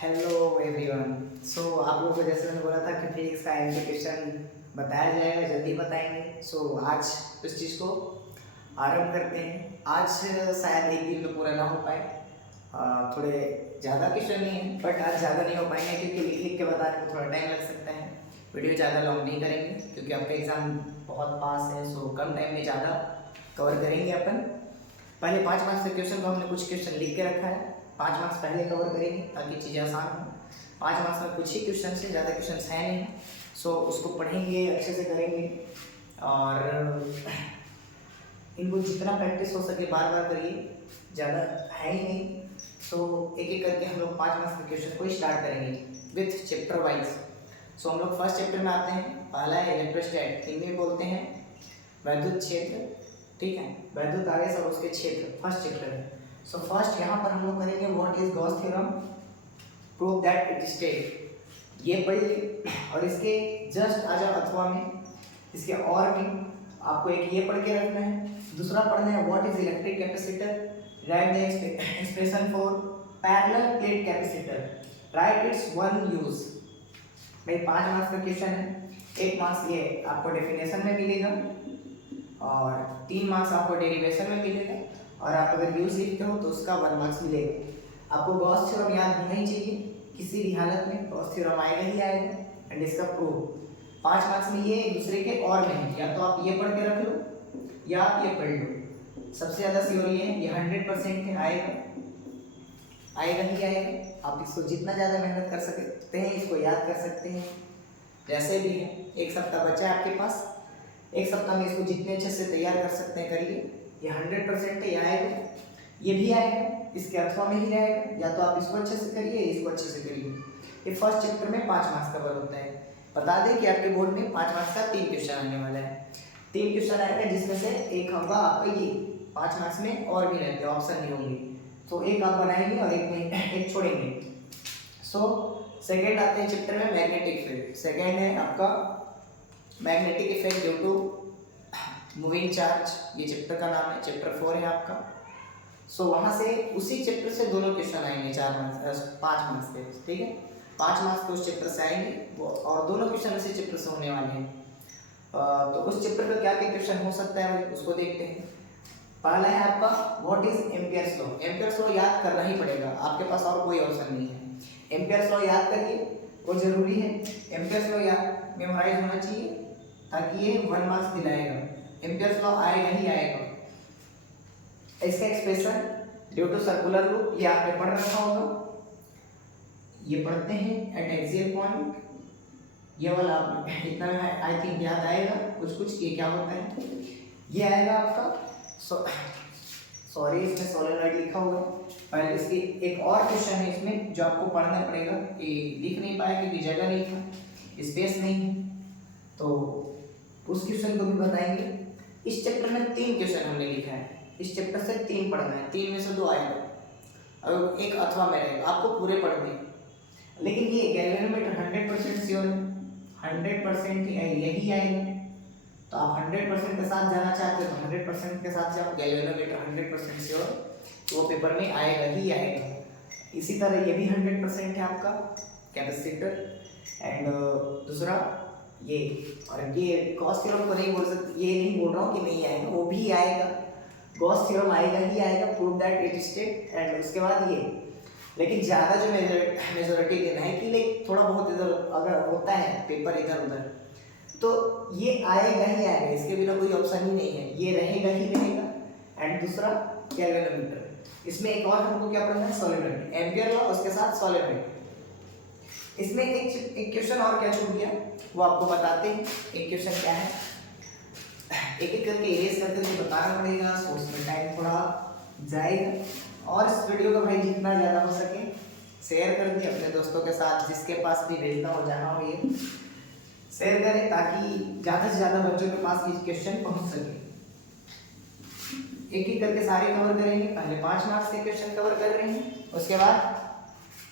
Hello everyone. आप लोगों को जैसे मैंने बोला था कि फिजिक्स का एप्लीकेशन बताया जाएगा, जल्दी बताएंगे। आज उस चीज़ को आरंभ करते हैं। आज शायद एक दिन में पूरा ना हो पाए, थोड़े ज़्यादा क्वेश्चन नहीं है, बट आज ज़्यादा नहीं हो पाएंगे क्योंकि लिख लिख के बताने में थोड़ा टाइम लग सकता है। वीडियो ज़्यादा लॉन्ग नहीं करेंगे क्योंकि आपका एग्ज़ाम बहुत पास है, सो कम टाइम में ज़्यादा कवर करेंगे अपन। पहले 5 मार्क्स के क्वेश्चन को हमने कुछ क्वेश्चन लिख के रखा है, 5 मार्क्स पहले कवर करेंगे ताकि चीज़ें आसान हो। 5 मार्क्स में कुछ ही क्वेश्चन है, ज़्यादा क्वेश्चन है नहीं। उसको पढ़ेंगे, अच्छे से करेंगे और इनको जितना प्रैक्टिस हो सके बार बार करिए, ज़्यादा है ही नहीं। एक एक करके हम लोग 5 मार्क्स के क्वेश्चन को स्टार्ट करेंगे विथ चैप्टर वाइज। हम लोग फर्स्ट चैप्टर में आते हैं। पहला है इलेक्ट्रोस्टैट, हिंदी में बोलते हैं वैद्युत क्षेत्र, ठीक है। वैद्युत आवेश और उसके क्षेत्र फर्स्ट चैप्टर है। फर्स्ट यहाँ पर हम लोग करेंगे what is Gauss theorem, prove that it state. ये पढ़िए और इसके जस्ट आ जाओ अथवा में, इसके और में आपको एक ये पढ़ के रखना है। दूसरा पढ़ना है what is electric capacitor, right the expression for parallel plate capacitor, right it's one use. भाई 5 मार्क्स का क्वेश्चन है। 1 मार्क्स ये आपको डेफिनेशन में मिलेगा और 3 मार्क्स आपको डेरिवेशन में मिलेगा, और आप अगर यूज लिखते हो तो उसका 1 मार्क्स मिलेगा। आपको गॉस थ्योरम याद होना ही चाहिए, किसी भी हालत में गॉस थ्योरम आएगा ही आएगा, एंड इसका प्रूफ 5 मार्क्स में। ये दूसरे के और में है, या तो आप ये पढ़ के रख लो या आप ये पढ़ लो। सबसे ज़्यादा श्योर ये है, ये 100% है, आएगा ही आएगा। आप इसको जितना ज़्यादा मेहनत कर सकते हैं, इसको याद कर सकते हैं, जैसे भी है। 1 सप्ताह बचा है आपके पास, 1 सप्ताह में इसको जितने अच्छे से तैयार कर सकते हैं करिए। ये 100% है, ये आएगा, ये भी आएगा, इसके अथवा में ही रहेगा। या तो आप इसको अच्छे से करिए, इसको अच्छे से करिए। ये फर्स्ट चैप्टर में 5 मार्क्स कवर होता है। बता दें कि आपके बोर्ड में 5 मार्क्स का 3 क्वेश्चन आने वाला है। 3 क्वेश्चन आएगा जिसमें से एक होगा आपका ये 5 मार्क्स में, और भी रहते हैं, ऑप्शन नहीं होंगे। एक आप बनाएंगे और एक छोड़ेंगे। सेकेंड आते हैं चैप्टर में मैग्नेटिक फील्ड। सेकेंड है आपका magnetic effect due to moving charge, ये चैप्टर का नाम है। चैप्टर 4 है आपका। वहाँ से उसी चैप्टर से दोनों क्वेश्चन आएंगे 5 मार्क्स के, ठीक है। 5 मार्क्स के उस चैप्टर से आएंगे वो, और दोनों क्वेश्चन उसी चैप्टर से होने वाले हैं। उस चैप्टर का क्या क्या क्वेश्चन हो सकता है उसको देखते हैं। पहला है आपका what is Ampere's law. Ampere's law याद करना ही पड़ेगा, आपके पास और कोई ऑप्शन नहीं है। एम्पियर्स लॉ याद करिए, वो जरूरी है। एम्पियर्स लॉ याद मेमोराइज होना चाहिए ताकि ये 1 मार्क्स दिलाएगा। एम्पियर्स लॉ आएगा ही आएगा। इसका expression due to circular loop, ये आपने पढ़ रखा होगा, ये पढ़ते हैं एट एक्सियल पॉइंट। ये वाला इतना आई थिंक याद आएगा कुछ ये क्या होता है, ये आएगा आपका। सॉरी इसमें सोलेनॉइड लिखा हुआ है। पहले इसकी एक और क्वेश्चन है इसमें जो आपको पढ़ना पड़ेगा, ये लिख नहीं पाया क्योंकि जगह नहीं था, स्पेस नहीं है, तो उस क्वेश्चन को भी बताएंगे। इस चैप्टर में 3 क्वेश्चन हमने लिखा है, इस चैप्टर से 3 पढ़ना है, 3 में से 2 आएगा और एक अथवा में रहेगा, आपको पूरे पढ़ने। लेकिन ये गैल्वेनोमीटर 100% श्योर है, 100% यही आएगा। तो आप 100% के साथ जाना चाहते हो तो 100% के साथ जाओ। गैल्वेनोमीटर 100% श्योर, तो वो पेपर में आएगा ही आएगा। इसी तरह ये भी 100% है आपका कैपेसिटर। एंड दूसरा ये, और ये गॉस थ्योरम को नहीं बोल सकते, ये नहीं बोल रहा हूँ कि नहीं आएगा, वो भी आएगा। गॉस थ्योरम आएगा ही आएगा, prove that it state. And उसके बाद ये, लेकिन ज़्यादा जो मेजोरिटी देना है कि लाइक थोड़ा बहुत इधर अगर होता है पेपर इधर उधर, तो ये आएगा ही आएगा, इसके बिना कोई ऑप्शन ही नहीं है, ये रहेगा ही रहेगा। एंड दूसरा गैल्वेनोमीटर, इसमें एक और हमको क्या पढ़ना है, सोलेनॉइड, एम्पियर लॉ उसके साथ सोलेनॉइड। इसमें एक क्वेश्चन और क्या छूट गया वो आपको बताते हैं। एक क्वेश्चन क्या है, एक एक करके इरेज करके बताना पड़ेगा, उसमें टाइम थोड़ा जाएगा। और इस वीडियो को भाई जितना ज़्यादा हो सके शेयर कर दिए अपने दोस्तों के साथ, जिसके पास भी भेजना हो जहाँ हो, ये शेयर करें ताकि ज़्यादा से ज़्यादा बच्चों के पास ये क्वेश्चन पहुँच सके। एक एक करके सारे कवर करेंगे। पहले 5 मार्क्स के क्वेश्चन कवर कर रहे हैं, उसके बाद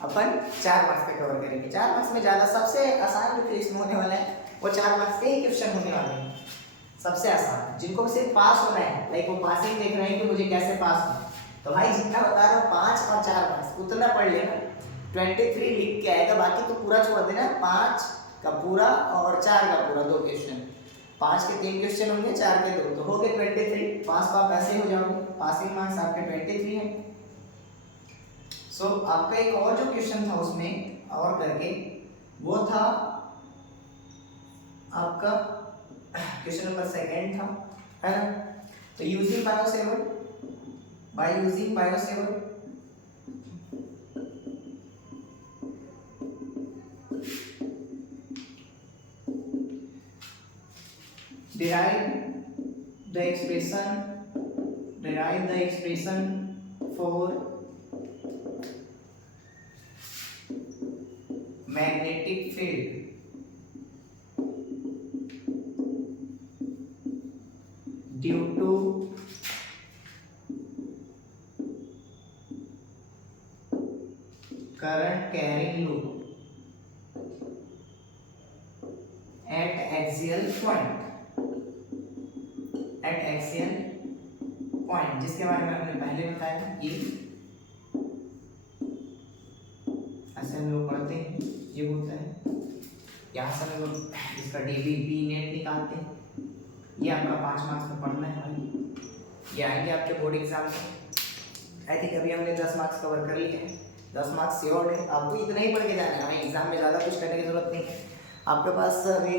अपन 4 मार्क्स के कवर करेंगे। 4 मार्क्स में ज़्यादा सबसे आसान जो इसमें होने वाला है वो 4 मार्क्स के ही क्वेश्चन होने वाले हैं, सबसे आसान, जिनको सिर्फ पास होना है, लाइक वो पासिंग देख रहे हैं कि मुझे कैसे पास हो। तो भाई जितना बता रहा हूँ 5 और 4 मार्क्स उतना पढ़ लेना, 23 लिख के आएगा, बाकी तो पूरा छोड़ देना, 5 का पूरा और 4 का पूरा, 2 क्वेश्चन, 5 के 3 क्वेश्चन होंगे, 4 के 2, तो हो गए 23। पास तो आप ऐसे ही हो जाओगे, पासिंग मार्क्स आपके 23 हैं। सो आपका एक और जो क्वेश्चन था उसमें और करके वो था आपका क्वेश्चन नंबर 2 था, है ना। तो using Biot Savart, by using Biot Savart derive the expression for magnetic field due to current carrying loop at axial point, जिसके बारे में हमने पहले बताया। ये ऐसे हम लोग पढ़ते हैं, ये होता है, यहाँ से हम लोग इसका डीबी बी नेट निकालते हैं। ये आपका 5 मार्क्स में पढ़ना है भाई, ये आएंगे आपके बोर्ड एग्जाम में। आई थिंक अभी हमने 10 मार्क्स कवर कर लिए हैं, 10 मार्क्स श्योर है, आपको इतना ही पढ़ के जाना है भाई, एग्जाम में ज़्यादा कुछ करने की जरूरत नहीं है। आपके पास अभी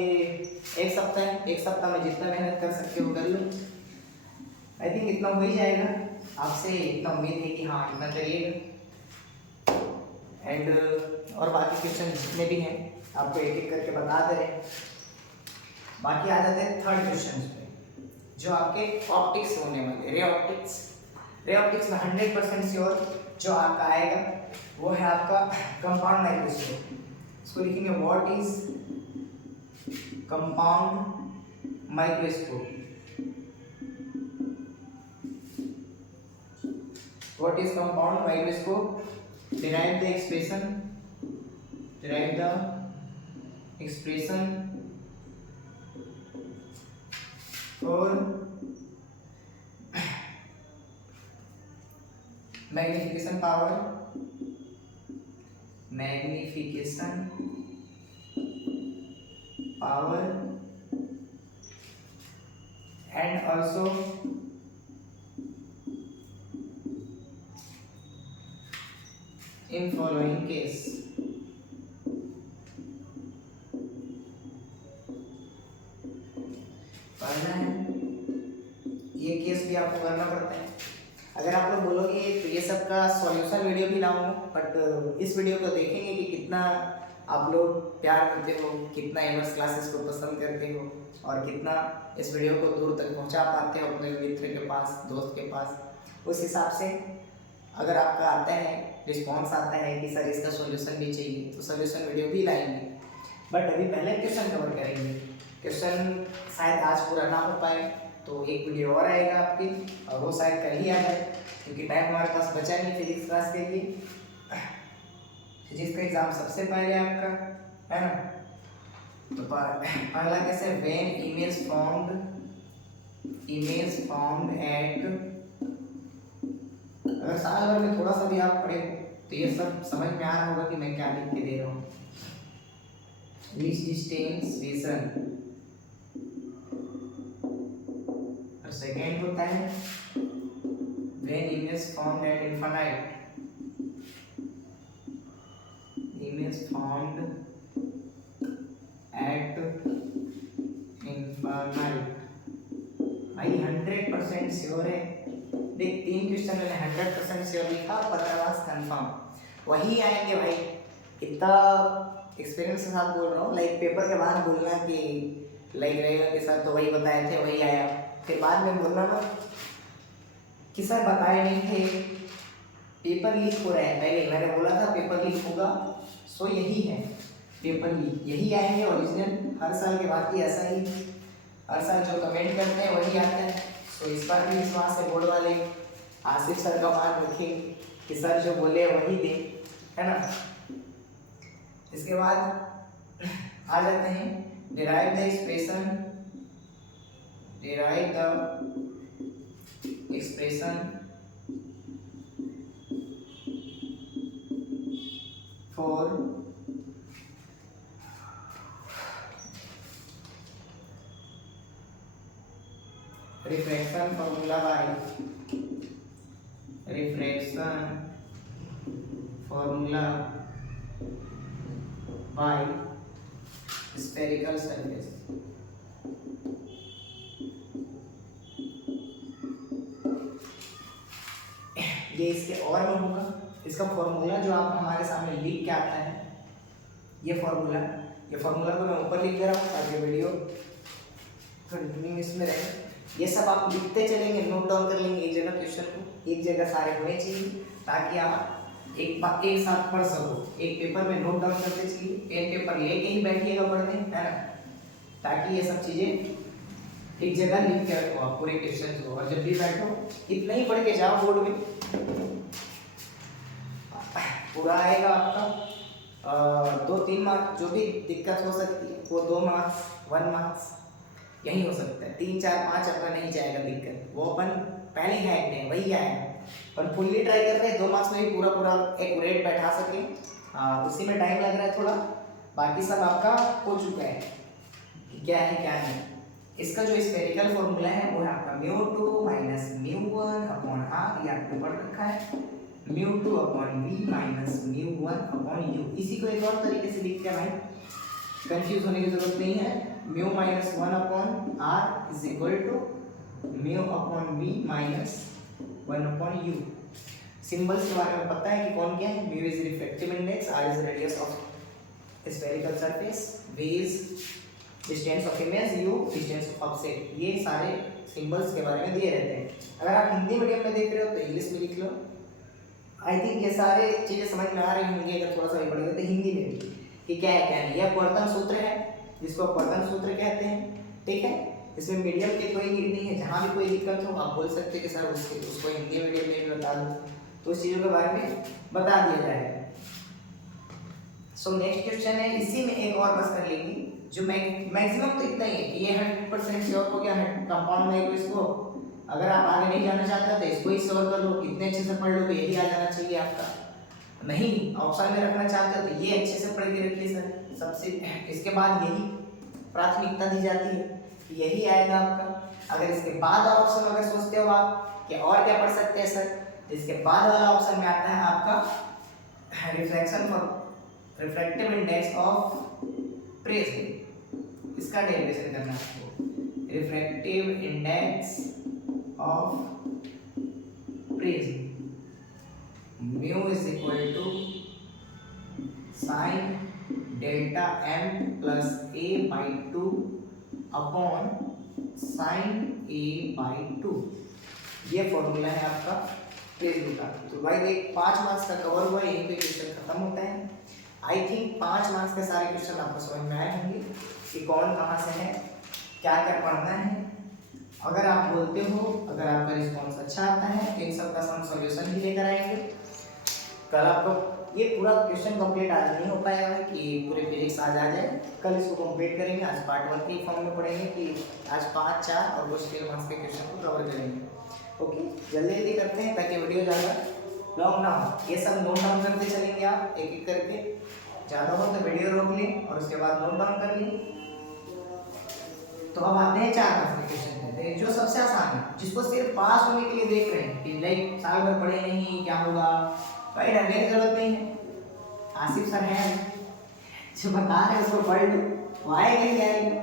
1 सप्ताह है, 1 सप्ताह में जितना मेहनत कर सकते हो कर लो। आई थिंक इतना हो ही जाएगा, आपसे इतना उम्मीद है कि हाँ इतना करिएगा। एंड और बाकी क्वेश्चन जितने भी हैं आपको एक एक करके बता दे रहे हैं। बाकी आ जाते हैं थर्ड क्वेश्चन पे, जो आपके ऑप्टिक्स होने वाले, रे ऑप्टिक्स में 100% श्योर जो आपका आएगा वो है आपका कंपाउंड माइक्रोस्कोप। इसको लिखेंगे what is compound microscope. What is compound microscope? Derive the expression for magnification power and also in following case। पढ़ना है, ये केस भी आपको करना पड़ता है। अगर आप लोग बोलोगे तो ये सब का सॉल्यूशन वीडियो भी लाऊंगा, बट इस वीडियो को देखेंगे कि कितना आप लोग प्यार करते हो, कितना एमएस क्लासेस को पसंद करते हो और कितना इस वीडियो को दूर तक पहुंचा पाते हो अपने मित्र के पास, दोस्त के पास। उस हिसाब से अगर आपका आता है रिस्पॉन्स आता है कि सर इसका सॉल्यूशन भी चाहिए तो सॉल्यूशन वीडियो भी लाएंगे। बट अभी पहले क्वेश्चन कवर करेंगे, क्वेश्चन शायद आज पूरा ना हो पाए तो एक वीडियो और आएगा आपकी, और वो शायद कल ही आ जाए क्योंकि टाइम हमारे पास बचा नहीं फिजिक्स क्लास के लिए। फिजिक्स का एग्जाम सबसे पहले आपका है ना, तो पहला कैसे, व्हेन इमेज फाउंड एट, अगर साल भर में थोड़ा सा भी आप पढ़े तो ये सब समझ में आ रहा होगा कि मैं क्या लिख के दे रहा हूँ। डिस्टेंस विजन, और सेकेंड होता है when image found at infinite, भाई 100% श्योर है। देख 3 क्वेश्चन मैंने 100% श्योर लिखा, 15 मार्क्स कंफर्म वही आएंगे भाई। इतना एक्सपीरियंस के साथ बोल रहा हूँ, लाइक पेपर के बाद बोलना कि लाइक रहेगा कि सर तो वही बताए थे वही आया, फिर बाद में बोलना ना कि सर बताए नहीं थे, पेपर लीक हो रहा है। पहले मैंने बोला था पेपर लीक होगा, सो यही है पेपर लीक, यही आएंगे ओरिजिनल। हर साल के बाद भी ऐसा ही, हर साल जो कमेंट करते हैं वही आता है। सो इस बार भी विश्वास है बोर्ड वाले आसिफ सर का मान रखें कि सर जो बोले वही दे, है ना। इसके बाद आ जाते हैं derive the expression for refraction formula bye refraction formula bye spherical surface. ये इसके और में होगा। इसका फॉर्मूला जो आप हमारे सामने लिख के आता है, ये फॉर्मूला को मैं ऊपर लिख दे रहा हूँ ताकि वीडियो कंटिन्यू इसमें रहे। ये सब आप लिखते चलेंगे, नोट डाउन कर लेंगे एक जगह, क्वेश्चन को एक जगह सारे होने चाहिए ताकि आप एक साथ पढ़ सको। एक पेपर में नोट डाउन करते चलिए, पेन पेपर लेके ही बैठिएगा पढ़ने, है ना, ताकि ये सब चीजें एक जगह लिख के रखो आप पूरे क्वेश्चन को। और जब भी बैठो इतना ही पढ़ के जाओ, बोर्ड में पूरा आएगा आपका 2-3 मार्क्स। जो भी दिक्कत हो सकती है वो 2 मार्क्स 1 मार्क्स यही हो सकता है। 3 4 5 अपना नहीं जाएगा दिक्कत, वो अपन पहले ही हैक नहीं वही आएगा। पर फुल्ली ट्राई कर रहे हैं 2 मार्क्स में भी पूरा एक्यूरेट बैठा सके। उसी में टाइम लग रहा है थोड़ा, बाकी सब आपका हो चुका है कि क्या है क्या नहीं। इसका जो स्फेरिकल फॉर्मूला है वो है आपका μ2 माइनस μ1 अपॉन r, ये आपने पढ़ रखा है, μ2 upon v minus μ1 upon u। इसी को एक और तरीके से लिखते हैं भाई, कंफ्यूज होने की जरूरत नहीं है। Mu minus 1 upon r is equal to mu upon v minus 1 upon u। Symbols के बारे में पता है कि कौन क्या है। Mu is refractive index, r is radius of spherical surface, v is distance of image, u distance of offset. ये सारे सिंबल्स के बारे में दिए रहते हैं। अगर आप हिंदी मीडियम में देख रहे हो तो इंग्लिश में लिख लो। आई थिंक ये सारे चीजें समझ में आ रही होंगी अगर थोड़ा सा भी पढ़ोगे तो हिंदी में भी कि क्या है क्या नहीं। यह अपवर्तन सूत्र है जिसको अपवर्तन सूत्र कहते हैं, ठीक है। इसमें मीडियम की कोई नीड नहीं है, जहाँ भी कोई दिक्कत हो आप बोल सकते हैं कि सर उसको हिंदी मीडियम में भी बता दो, तो उस चीज़ों के बारे में बता दिया जाएगा। सो नेक्स्ट क्वेश्चन है, इसी में एक और बस कर लेंगे जो मैक्सिमम तो इतना ही है कि ये 100% श्योर हो गया है कंपाउंड में। इसको अगर आप आगे नहीं जाना चाहते तो इसको ही सॉल्व कर लो, इतने अच्छे से पढ़ लो कि यही आ जाना चाहिए आपका। नहीं ऑप्शन में रखना चाहते हो तो ये अच्छे से पढ़ के रखिए सर, सबसे इसके बाद यही प्राथमिकता दी जाती है, यही आएगा आपका। अगर इसके बाद ऑप्शन अगर सोचते हो आप कि और क्या पढ़ सकते हैं सर, तो इसके बाद वाला ऑप्शन में आता है आपका रिफ्रैक्टिव इंडेक्स ऑफ प्रिज्म। इसका डेरिवेशन करना है आपको, refractive index of prism mu is equal to sine delta m plus a by 2 upon sine a by 2। ये फॉर्मूला है आपका प्रिज्म का। तो भाई देख 5 मार्क्स का कवर हुआ, यहीं पे क्वेश्चन खत्म होता है। आई थिंक 5 मार्क्स के सारे क्वेश्चन आपको समझ में आए होंगे कि कौन कहाँ से है, क्या क्या पढ़ना है। अगर आप बोलते हो, अगर आपका रिस्पॉन्स अच्छा आता है तो इन सब का हम सॉल्यूशन भी लेकर आएंगे। कल आपको ये पूरा क्वेश्चन कंप्लीट आज नहीं हो पाएगा कि पूरे फिजिक्स आज आ जाए, कल इसको कंप्लीट करेंगे। आज पार्ट 1 के फॉर्म में पढ़ेंगे कि आज 5 4 और कुछ 3 मार्क्स के क्वेश्चन को कवर करेंगे। ओके, जल्दी जल्दी करते हैं ताकि वीडियो ज़्यादा लॉन्ग ना हो। ये सब नोट डाउन करते चलेंगे आप एक एक करके, ज़्यादा हो तो वीडियो रोक लें और उसके बाद नोट डाउन कर लें। तो अब आते हैं 4 मार्क्स के क्वेश्चन पे, जो सबसे आसान है, जिसको सिर्फ पास होने के लिए देख रहे हैं कि लाइक साल भर पढ़े नहीं क्या होगा, भाई डरने की जरूरत नहीं है। आसिफ सर है जो बता रहे हैं उसको पढ़ लो, वो आएगा ही आएगा।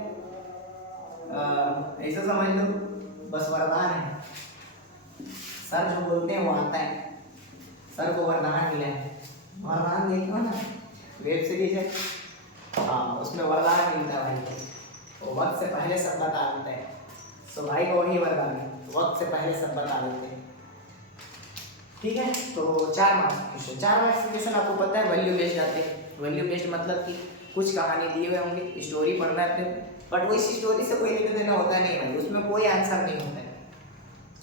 ऐसा समझ लो बस वरदान है, सर जो बोलते हैं वो आता है, सर को वरदान मिला है। वरदान देखो ना, वेब सीरीज है, हाँ उसमें वरदान मिलता है भाई, वो वक्त से पहले सब बता देते हैं। सो भाई को वही वरदान है, वक्त से पहले सब बता देते हैं, ठीक है। तो 4 मार्क्स क्वेश्चन, 4 मार्क्स क्वेश्चन आपको पता है वैल्यू बेस्ड आते हैं। वैल्यू बेस्ड मतलब कि कुछ कहानी दिए हुए होंगे, स्टोरी पढ़ना है अपने, बट वो इस स्टोरी से कोई लेना देना होता नहीं है, उसमें कोई आंसर नहीं होता है।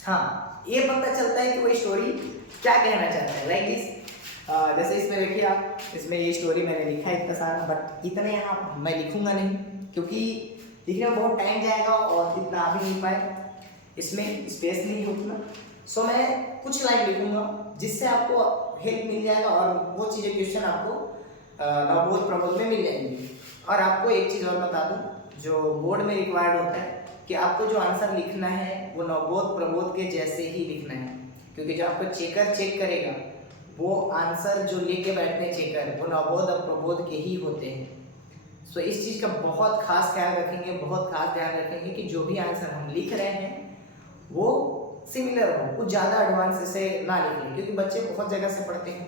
हाँ ये पता चलता है कि वो स्टोरी क्या कहना चाहता है। लाइक इस जैसे इसमें देखिए आप, इसमें ये स्टोरी मैंने लिखा है इतना सारा, बट इतने यहाँ मैं लिखूंगा नहीं क्योंकि लिखने में बहुत टाइम जाएगा और इतना आ भी नहीं पाए, इसमें स्पेस नहीं उतना। सो मैं कुछ लाइन लिखूंगा जिससे आपको हेल्प मिल जाएगा और वो चीज़ें क्वेश्चन आपको नवबोध प्रबोध में मिल जाएंगे। और आपको एक चीज़ और बता दूं, जो बोर्ड में रिक्वायर्ड होता है कि आपको जो आंसर लिखना है वो नवबोध प्रबोध के जैसे ही लिखना है, क्योंकि जो आपको चेकर चेक करेगा वो आंसर जो लेके बैठते हैं चेकर वो नवबोध और प्रबोध के ही होते हैं। सो इस चीज़ का बहुत खास ख्याल रखेंगे, बहुत खास ध्यान रखेंगे कि जो भी आंसर हम लिख रहे हैं वो सिमिलर हो, कुछ ज़्यादा एडवांस से ना लिखें, क्योंकि बच्चे बहुत जगह से पढ़ते हैं,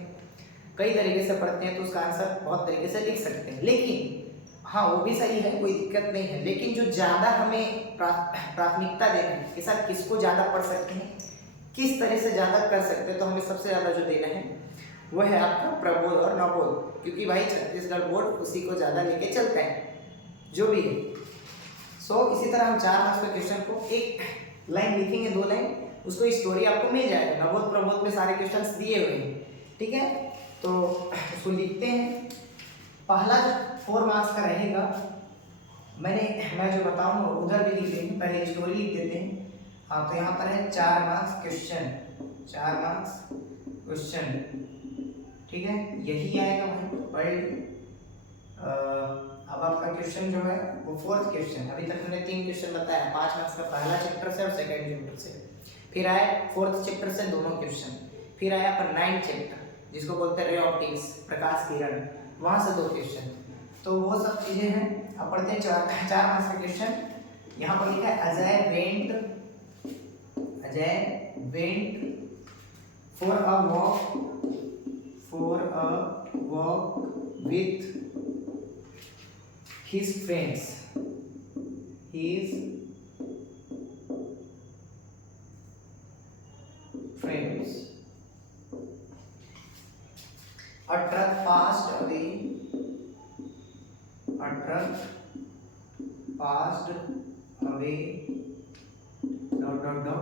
कई तरीके से पढ़ते हैं, तो उसका आंसर बहुत तरीके से लिख सकते हैं। लेकिन हाँ वो भी सही है, कोई दिक्कत नहीं है, लेकिन जो ज़्यादा हमें प्राथमिकता देना है कि सर किसको ज़्यादा पढ़ सकते हैं, किस तरह से ज़्यादा कर सकते हैं, तो हमें सबसे ज़्यादा जो देना है वो है आपका प्रबोध और नवबोध, क्योंकि भाई छत्तीसगढ़ बोर्ड उसी को ज़्यादा लेके चलता है जो भी है। इसी तरह हम 4 मार्क्स के क्वेश्चन को एक लाइन लिखेंगे, 2 लाइन, उसको स्टोरी आपको मिल जाएगा, नवबोध प्रबोध में सारे क्वेश्चन दिए हुए हैं, ठीक है। तो उसको लिखते हैं। पहला 4 मार्क्स का रहेगा, मैं जो बताऊंगा उधर भी लिख देंगे, पहले स्टोरी लिख देते हैं। हाँ तो यहाँ पर है 4 मार्क्स क्वेश्चन, 4 मार्क्स क्वेश्चन, ठीक है, यही आएगा भाई। अब आपका क्वेश्चन जो है वो 4th क्वेश्चन, अभी तक हमने 3 क्वेश्चन बताया, 5 मार्क्स का पहला चैप्टर से और सेकंड चैप्टर से, फिर आया 4th चैप्टर से दोनों क्वेश्चन, फिर आया पर 9th चैप्टर जिसको बोलते हैं रे ऑप्टिक्स, प्रकाश किरण, वहाँ से 2 क्वेश्चन। तो वो सब चीज़ें हैं। अब पढ़ते हैं 4 मार्क्स का क्वेश्चन। यहाँ पर लिखा है Ajay went for a walk with his friends, a truck passed away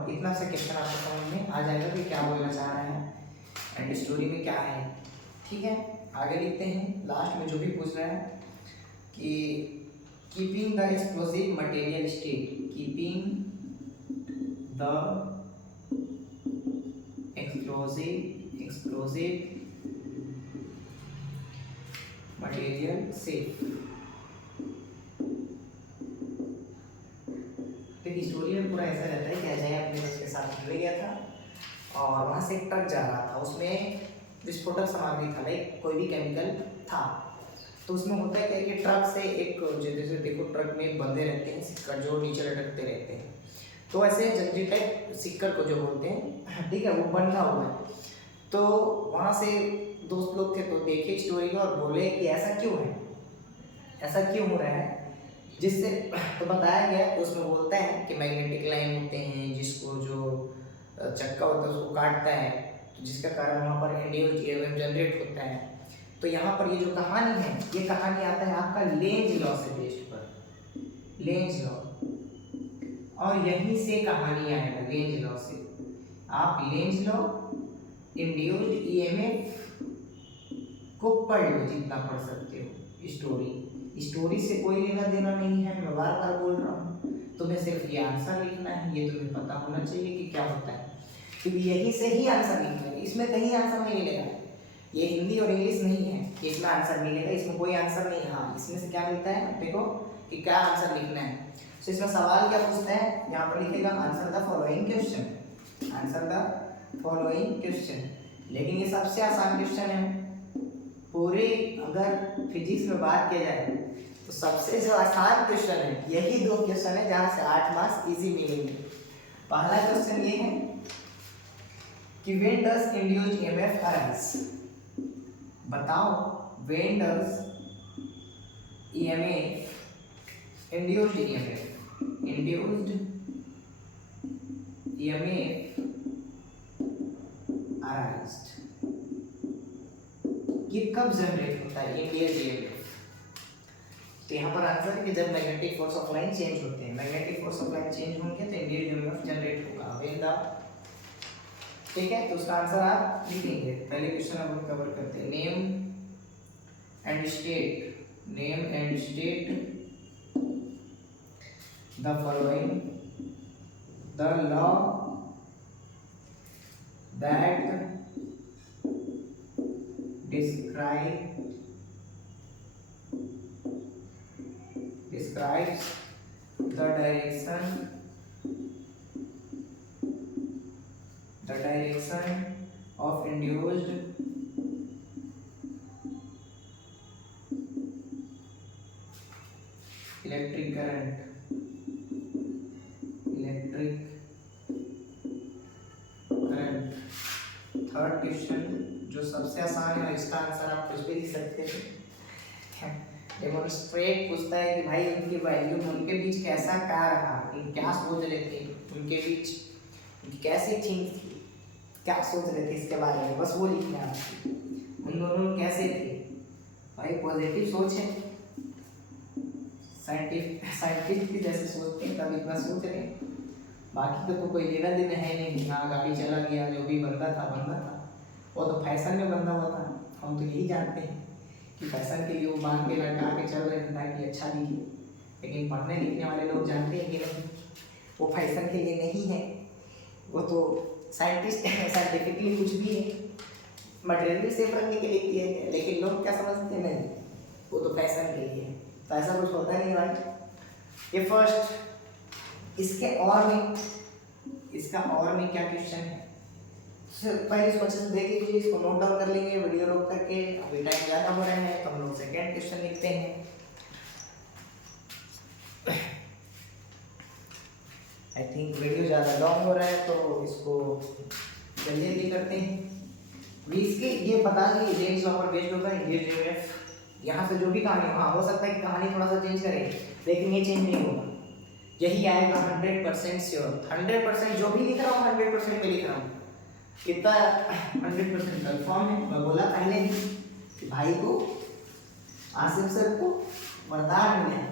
इतना से क्वेश्चन आपको समझ में आ जाएगा कि क्या बोलना चाह रहे हैं एंड स्टोरी में क्या है, ठीक है। आगे लिखते हैं, लास्ट में जो भी पूछ रहा है कि keeping the explosive material state, keeping the explosive material safe. तो स्टोरी में पूरा ऐसा रहता है कि अजय अपने दोस्त के साथ घूमने गया था और वहाँ से एक ट्रक जा रहा था, उसमें विस्फोटक सामग्री था, लाइक कोई भी केमिकल था। तो उसमें होता है क्या कि ट्रक से एक, जैसे देखो ट्रक में बंधे रहते हैं सिक्कर जो नीचे लटकते रहते हैं, तो ऐसे जंजीर टाइप सिक्कर को जो बोलते हैं, ठीक है, वो बंधा हुआ है। तो वहाँ से दोस्त लोग थे तो देखे स्टोरी को और बोले कि ऐसा क्यों है, ऐसा क्यों हो रहा है, जिससे तो बताया गया। तो उसमें बोलता है कि मैग्नेटिक लाइन होते हैं जिसको जो चक्का होता है उसको काटता है, तो जिसका कारण वहाँ पर इंड्यूस्ड ईएमएफ जनरेट होता है। तो यहाँ पर ये जो कहानी है, ये कहानी आता है आपका लेंज लॉ से बेस्ड पर, लेंज लॉ, और यहीं से कहानी आएगा लेंज लॉ से। आप लेंज लॉ, इंड्यूस्ड ईएमएफ को पढ़ लो जितना पढ़ सकते हो। स्टोरी से कोई लेना देना नहीं है, मैं बार बार बोल रहा हूँ, तुम्हें सिर्फ ये आंसर लिखना है, ये तुम्हें पता होना चाहिए कि क्या होता है, क्योंकि यहीं से ही आंसर लिखना है, इसमें कहीं आंसर नहीं मिलेगा। ये हिंदी और इंग्लिश नहीं है कि इसमें आंसर मिलेगा, इसमें कोई आंसर नहीं है। हाँ इसमें से क्या मिलता है, देखो कि क्या आंसर लिखना है। तो इसमें सवाल क्या पूछता है, यहाँ पर लिखेगा answer the following question, answer the following question. लेकिन ये सबसे आसान क्वेश्चन है पूरे, अगर फिजिक्स में बात किया जाए तो सबसे जो आसान क्वेश्चन है यही 2 क्वेश्चन है जहाँ से 8 मार्क्स इजी मिलेंगे। पहला क्वेश्चन ये है कि when does induced EMF arise, बताओ when does EMF, induced EMF arised, ये कब जनरेट होता है इंड्यूस्ड ईएमएफ। तो यहाँ पर आंसर है कि जब magnetic force of line change होते हैं, magnetic force of line change होंगे तो इंड्यूस्ड ईएमएफ जनरेट होगा व्हेन द, ठीक है। तो उसका आंसर आप लिखेंगे। पहले क्वेश्चन हम कवर करते हैं, name and state the following, the law that describe describes the direction of induced electric current. Third question जो सबसे आसान है, इसका आंसर आप कुछ भी लिख सकते हैं। डेमोन्स्ट्रेट पूछता है कि भाई उनकी वैल्यू उनके बीच कैसा क्या रहा, क्या सोच रहे थे उनके बीच, कैसी थिंक थी, क्या सोच रहे थे इसके बारे में, बस वो लिखना है आपको। उन दोनों कैसे थे भाई, पॉजिटिव सोच है, साइंटिस्ट भी जैसे सोचते हैं तब इतना सोच रहे हैं, बाकी तो कोई लेना देना है नहीं। हाँ गाड़ी चला गया, जो भी बंदा था वो तो फैशन में बंदा हुआ था। हम तो यही जानते हैं कि फैशन के लिए वो बांध के लटका के चल रहे थे ताकि अच्छा दिखे, लेकिन पढ़ने लिखने वाले लोग जानते हैं कि नहीं, वो फैशन के लिए नहीं है, वो तो साइंटिस्ट साइंटिफिकली कुछ भी है, मटेरियल सेफ रखने के लिए किया गया। लेकिन लोग क्या समझते हैं, नहीं वो तो फैशन के लिए है, तो ऐसा कुछ होता नहीं भाई। ये फर्स्ट। इसका और में क्या क्वेश्चन है, पहले इसको अच्छे से देख लीजिए, इसको नोट डाउन कर लेंगे वीडियो रोक करके। अभी टाइम ज़्यादा हो रहा है तो हम लोग सेकेंड क्वेश्चन लिखते हैं। आई थिंक वीडियो ज़्यादा लॉन्ग हो रहा है तो इसको जल्दी जल्दी करते हैं। इसके ये बता दिए जेम्स लॉ पर बेस्ड होगा इंडियन जीएफ। यहाँ से जो भी कहानी, हाँ हो सकता है कि कहानी थोड़ा सा चेंज करें, लेकिन ये चेंज नहीं होगा, यही आएगा 100% श्योर। 100% जो भी लिख रहा हूँ 100% में लिख रहा हूँ, कितना 100% कंफर्म है। मैं बोला पहले ही कि भाई को, आसिफ सर को वरदान मिला है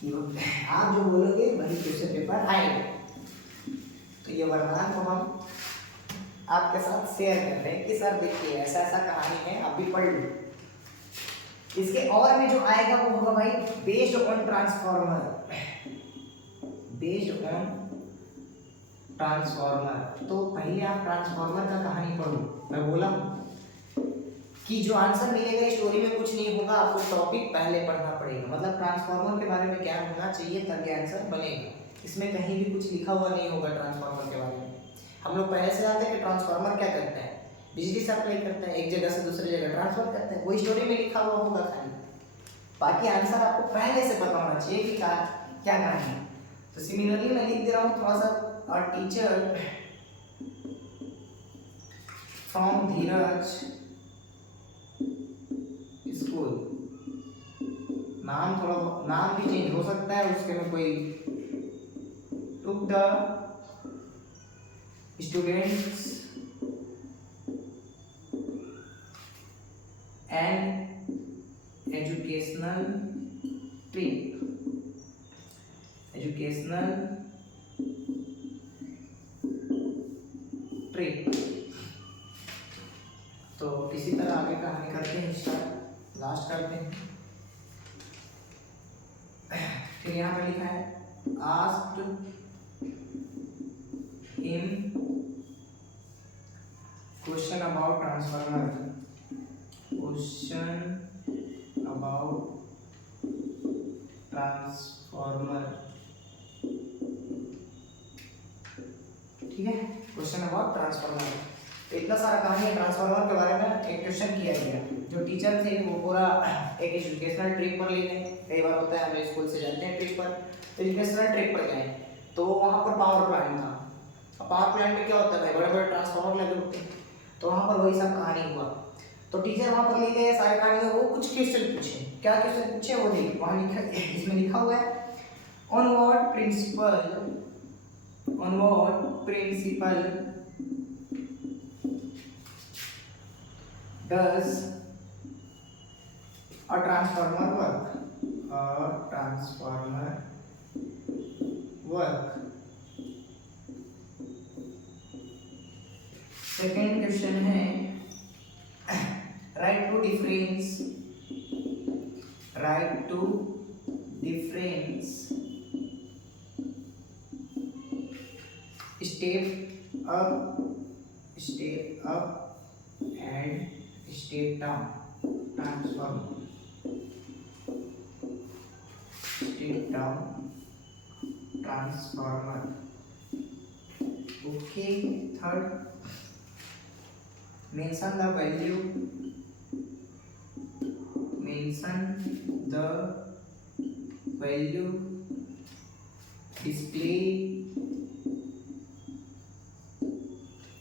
कि आप जो बोलोगे वही क्वेश्चन पेपर आएगा। तो ये वरदान को हम आपके साथ शेयर कर रहे हैं कि सर देखिए ऐसा ऐसा कहानी है, आप भी पढ़ लो। इसके और में जो आएगा वो होगा भाई बेस्ड ऑन ट्रांसफॉर्मर। तो पहले आप ट्रांसफॉर्मर का कहानी पढ़ो। मैं बोला कि जो आंसर मिलेगा स्टोरी में कुछ नहीं होगा, आपको टॉपिक पहले पढ़ना पड़ेगा, मतलब ट्रांसफॉर्मर के बारे में क्या होना चाहिए तब आंसर बनेगा। इसमें कहीं भी कुछ लिखा हुआ नहीं होगा ट्रांसफॉर्मर के बारे में। हम लोग पहले से जानते हैं कि ट्रांसफॉर्मर क्या करता है, बिजली सप्लाई करता है, एक जगह से दूसरी जगह ट्रांसफर करता है, वही स्टोरी में लिखा हुआ होगा खाली। बाकी आंसर आपको पहले से पता होना चाहिए कि क्या कहानी है। तो सिमिलरली मैं लिख दे रहा हूँ थोड़ा सा, और टीचर फ्रॉम धीरज स्कूल। नाम भी चेंज हो सकता है, उसके में कोई took the students and educational trip. तो इसी तरह आगे कहानी करते हैं, स्टार्ट लास्ट करते हैं। फिर यहाँ पर लिखा है asked him question about transformer. ठीक है, क्वेश्चन अबाउट ट्रांसफार्मर। इतना सारा कहानी है ट्रांसफार्मर के बारे में, एक क्वेश्चन किया गया। जो टीचर थे वो पूरा एक एजुकेशनल ट्रिप पर ले गए। कई बार होता है हम स्कूल से जाते हैं ट्रिप पर, तो एजुकेशनल ट्रिप पर गए, तो वहाँ पर पावर प्लांट था। पावर प्लांट में क्या होता है भाई, बड़े बड़े ट्रांसफार्मर लगे होते हैं, तो वहाँ पर वही सब कहानी हुआ। तो टीचर वहाँ पर ले गए सारे कहानी, वो कुछ क्वेश्चन पूछे। क्या क्वेश्चन पूछे वो देखिए, वहाँ लिखा, इसमें लिखा हुआ है on what principle does a transformer work. Second question है write two difference step up and step down transformer. State transformer. Okay, third, mention the value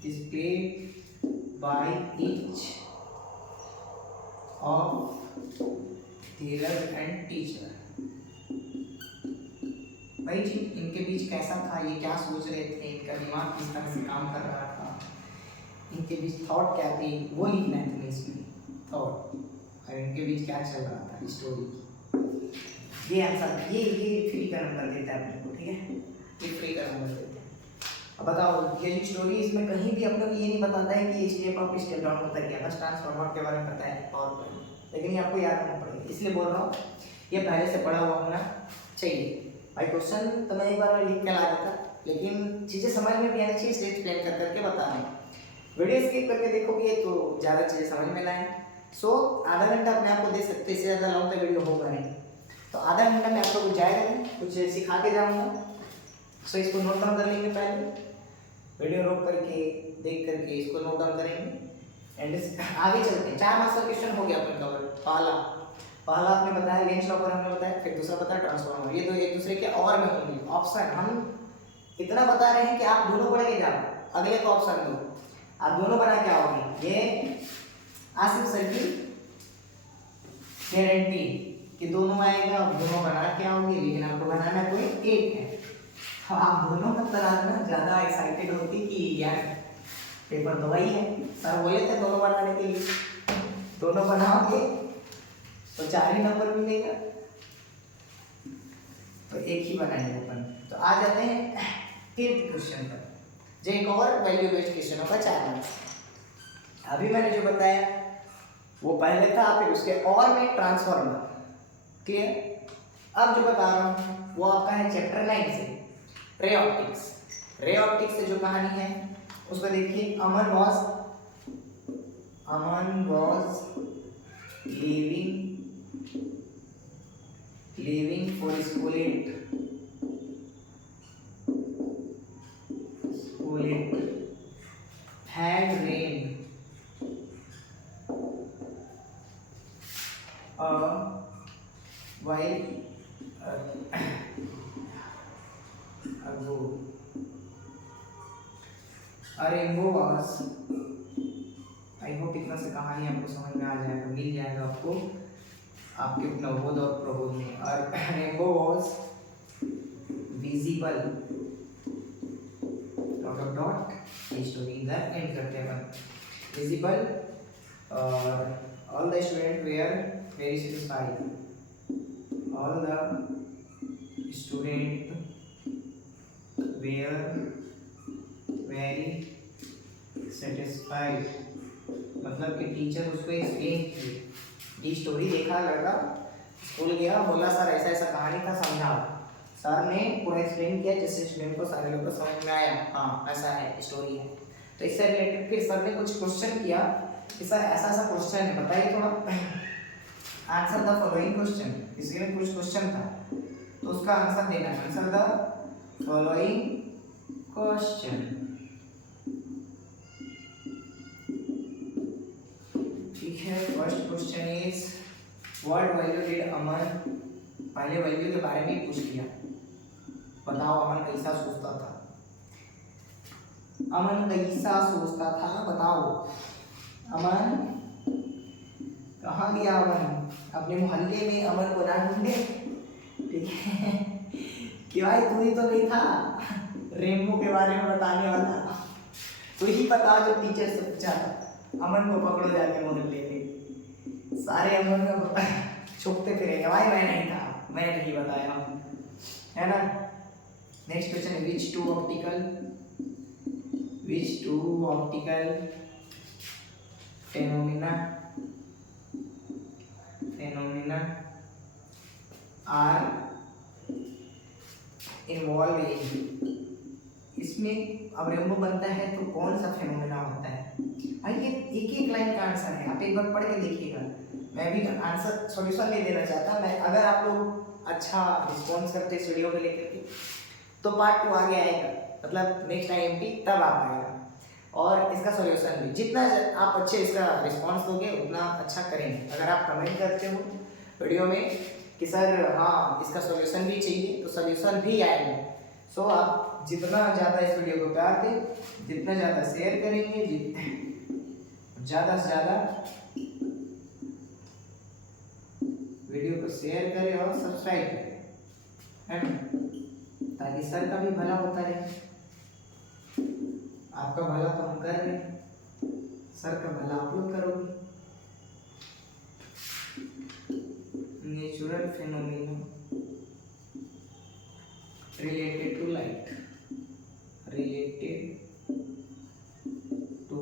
displayed by each of their and teacher। भाई जी इनके बीच कैसा था, ये क्या सोच रहे थे, इनका दिमाग किस तरह से काम कर रहा था, इनके बीच थॉट क्या थी, वो लिखना है तुम्हें इसमें, थॉट, और इनके बीच क्या चल रहा था, स्टोरी। ये आंसर, ये फ्री का नंबर देता है अपने को, ठीक है, ये फ्री का नंबर देता है। अब बताओ, ये जो स्टोरी इसमें कहीं भी अपने को ये नहीं बताता है कि स्टेप अप स्टेप डाउन होता क्या, बस ट्रांसफार्मर के बारे में पता है पावर पॉइंट, लेकिन ये आपको याद रखना पड़ेगा, इसलिए बोल रहा हूँ ये पहले से पढ़ा हुआ होना चाहिए। भाई क्वेश्चन तो मैं एक बार लिख के ला देता, लेकिन चीज़ें समझ में भी आनी चाहिए, इसलिए एक्सप्लेन कर करके बता रहा हूँ। वीडियो स्किप करके देखोगे तो ज़्यादा चीज़ें समझ में लाएँ। सो आधा घंटा अपने आप को दे सकते, इससे ज़्यादा लॉन्ग तक वीडियो होगा नहीं, तो आधा घंटा में आपको कुछ जाएगा, कुछ सिखा के जाऊँगा। सो इसको नोट डाउन कर लेंगे, पहले वीडियो रोक करके देख करके इसको नोट डाउन करेंगे एंड आगे चलते हैं। 4 मार्क्स का क्वेश्चन हो गया अपन कवर। पहला आपने बताया लेंस लॉपर, हमने बताया, फिर दूसरा बताया ट्रांसफॉर्मर, ये तो एक दूसरे के और में होंगे ऑप्शन। हम इतना बता रहे हैं कि आप दोनों पढ़ के जाओ, अगले को ऑप्शन दो, आप दोनों बना के आओगे, ये आसिफ सर की गारंटी कि दोनों आएगा, दोनों बना के आओगे, लेकिन आपको बनाना कोई एक है। आप दोनों का तराजना ज़्यादा एक्साइटेड होती कि यार पेपर तो वही है, सर बोले थे दोनों बनाने के लिए, दोनों बनाओगे तो 4 ही नंबर मिलेगा, तो एक ही बनाएंगे अपन। तो आ जाते हैं 5th क्वेश्चन पर, जो एक और वैल्यू बेस्ड क्वेश्चन होगा 4 मार्क्स। अभी मैंने जो बताया वो पहले था, फिर उसके और में ट्रांसफॉर्मर, क्लियर। अब जो बता रहा हूँ वो आपका है चैप्टर 9 से, रे ऑप्टिक्स। रे ऑप्टिक्स से जो कहानी है उसको देखिए। अमन was leaving for school had rained while ago a rainbow was, I hope इतना से कहानी आपको समझ में आ जाएगा, मिल जाएगा आपको आपके नवोद और प्रबोध में। और rainbow was visible dot of dot, ये स्टोरी इधर एंड करते हैं। विजिबल और all the student were very satisfied, all the student were very satisfied, मतलब कि टीचर उसको एक्सप्लेन किए, ये स्टोरी देखा, लड़का स्कूल गया, बोला सर ऐसा ऐसा कहानी था, समझाओ। सर ने पूरा एक्सप्लेन किया जिससे स्टूडेंट को, सारे लोग को समझ में आया, हाँ ऐसा है स्टोरी है। तो इससे रिलेटेड फिर सर ने कुछ क्वेश्चन किया कि सर ऐसा ऐसा क्वेश्चन है, बताइए थोड़ा, आंसर द फॉलोइंग क्वेश्चन। इसके कुछ क्वेश्चन था तो उसका आंसर देना, आंसर द फॉलोइंग क्वेश्चन। ठीक है, first question is what value did Aman, पहले वैल्यू के बारे में पूछ लिया, बताओ अमन कैसा सोचता था, अमन कैसा सोचता था, बताओ। अमन कहाँ गया, अमन अपने मोहल्ले में अमन को ना ढूंढे, ठीक है कि भाई तू ही तो नहीं था रेनबो के बारे में बताने वाला, तू ही बता जो टीचर से पूछा था। अमन को पकड़ो जाके मोहल्ले में, सारे अमन को छुपते फिरेंगे, भाई मैं नहीं था, मैं नहीं बताया हूँ, है ना। नेक्स्ट क्वेश्चन है which two optical phenomena are involve in, इसमें अब रेनबो बनता है तो कौन सा फेनोमेना होता है। आइए एक एक लाइन का आंसर है, आप एक बार पढ़ के देखिएगा, मैं भी आंसर सॉल्यूशन नहीं देना चाहता मैं, अगर आप लोग अच्छा रिस्पॉन्स करते इस वीडियो को लेकर के, तो पार्ट 2 आगे आएगा, मतलब नेक्स्ट IMP तब आ पाएगा। और इसका सॉल्यूशन भी जितना आप अच्छे इसका रिस्पॉन्स दोगे उतना अच्छा करेंगे। अगर आप कमेंट करते हो वीडियो में कि सर हाँ इसका सॉल्यूशन भी चाहिए, तो सॉल्यूशन भी आएगा। सो आप जितना ज़्यादा इस वीडियो को प्यार दें, जितना ज़्यादा शेयर करेंगे, ज़्यादा से ज़्यादा वीडियो को शेयर करें और सब्सक्राइब करें, है ना, ताकि सर का भी भला होता रहे। आपका भला तो हम कर रहे हैं, सर का भला आप लोग करोगे। Natural phenomena related to light, related to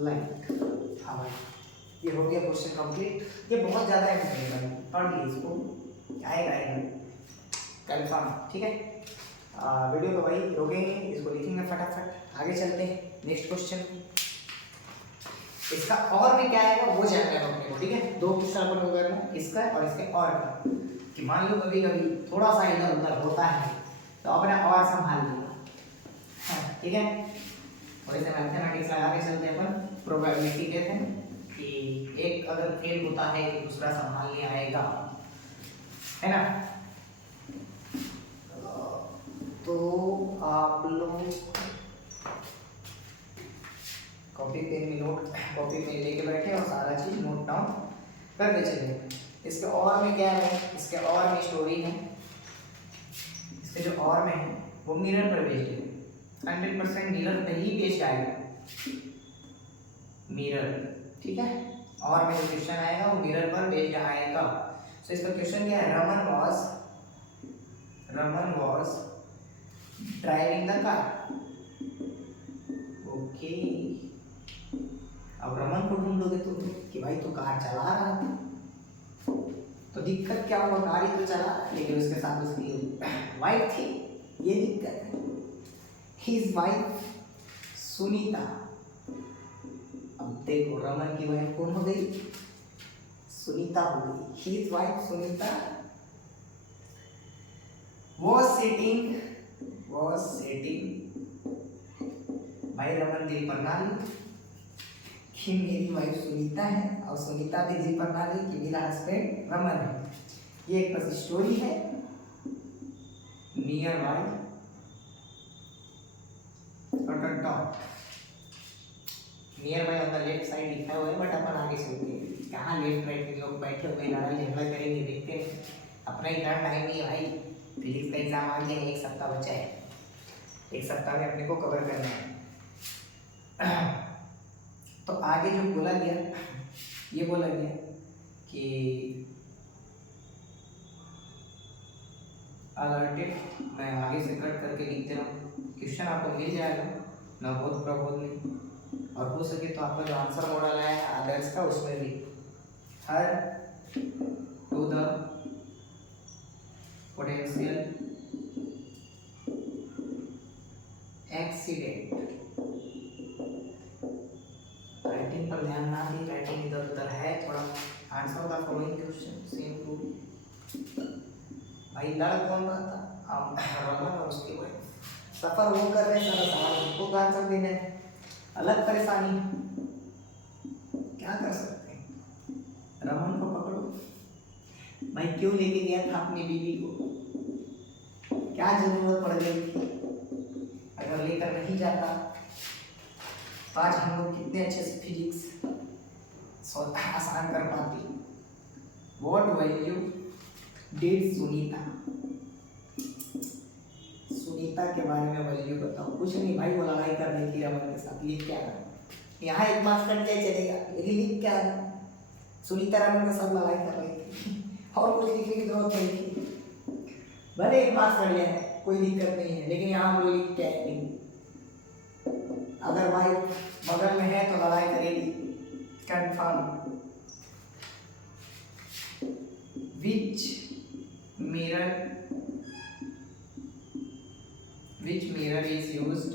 light। हाँ भाई, ये हो गया क्वेश्चन कंप्लीट। ये बहुत ज़्यादा इंपॉर्टेंट है, पढ़ लीजिए इसको, आएगा कंफर्म, ठीक है। वीडियो को भाई रोकेंगे, इसको लिखेंगे फटाफट, आगे चलते हैं नेक्स्ट क्वेश्चन। इसका और भी क्या आएगा वो जानना है अपने को, ठीक है। 2 क्वेश्चन अपन को करना है, इसका और इसके और का, कि मान लो कभी कभी थोड़ा सा इधर उधर होता है तो अपने और संभाल लेगा, ठीक है। और इसे मैथमेटिक्स लगा के चलते हैं अपन, प्रोबेबिलिटी कहते हैं कि एक अगर फेल होता है तो दूसरा संभालने आएगा, है ना। तो आप लोग कॉपी पेन लेके बैठे और सारा चीज नोट डाउन करके चलेंगे। इसके और में क्या है, इसके और में स्टोरी है, इसके जो और में है वो मिरर पर बेस्ड है, 100% मिरर पे ही बेस्ड आएगा, मिरर, ठीक है। और में जो क्वेश्चन आएगा वो मिरर पर बेस्ड आएगा। सो इसका क्वेश्चन क्या है, Raman was driving the car, okay. अब रमन को ढूंढोगे तुम कि भाई तू कार चला रहा था, तो दिक्कत क्या हुआ, गाड़ी तो चला लेकिन उसके साथ उसकी वाइफ थी, ये दिक्कत है। हिज वाइफ सुनीता, अब देखो रमन की वाइफ कौन हो गई, सुनीता हो गई। His wife Sunita was sitting, भाई रमन दिल पर ना ली कि मेरी वाइफ सुनीता है, और सुनीता भी दिल पर ना ली कि मेरा हस्बैंड रमन है। ये एक बस स्टोरी है। Near by dot, near by on the left side लिखा हुआ है, बट अपन आगे चलते हैं, कहाँ लेफ्ट राइट लोग बैठे हुए लड़ाई झगड़ा करेंगे, देखते हैं। अपना ही इतना टाइम नहीं है भाई, फिजिक्स का एग्जाम आ गया है, 1 सप्ताह बचा है, 1 सप्ताह में अपने को कवर करना है। तो आगे जो बोला गया, ये बोला गया कि अलर्टेड, मैं आगे से कट करके लिख दे रहा हूँ, क्वेश्चन आपको मिल जाएगा ना, बहुत प्रबोध नहीं, और हो सके तो आपका जो आंसर मॉडल आया है आदर्श का, उसमें भी हर to the potential accident, writing पर ध्यान ना दी, राइटिंग इधर उधर है थोड़ा। Answer the following question same to, भाई लड़ कौन रहा था, रमन और उसकी वाइफ सफर वो कर रहे हैं, सारा सवाल उनको का आंसर देना है, अलग परेशानी, क्या कर सकते हैं। रमन को पकड़ो भाई, क्यों लेके गया था अपनी बीवी को, क्या जरूरत पड़ गई थी, अगर लेकर नहीं जाता तो आज हम लोग कितने अच्छे से फिजिक्स आसान कर पाते। What value did सुनीता के बारे में वैल्यू बताओ। कुछ नहीं भाई, वो लड़ाई कर रही थी रमन के साथ, लिख क्या रहा, यहाँ 1 मार्क्स कट जाए चलेगा, लेकिन लिख क्या रहा, सुनीता रमन के साथ लड़ाई कर रही थी और कुछ लिखने की जरूरत नहीं थी, भले 1 मार्क्स कट जाए कोई दिक्कत नहीं है, लेकिन यहाँ हम लोग लिख क्या है, अगर भाई बगल में है तो लड़ाई करेगी confirm. Which mirror is used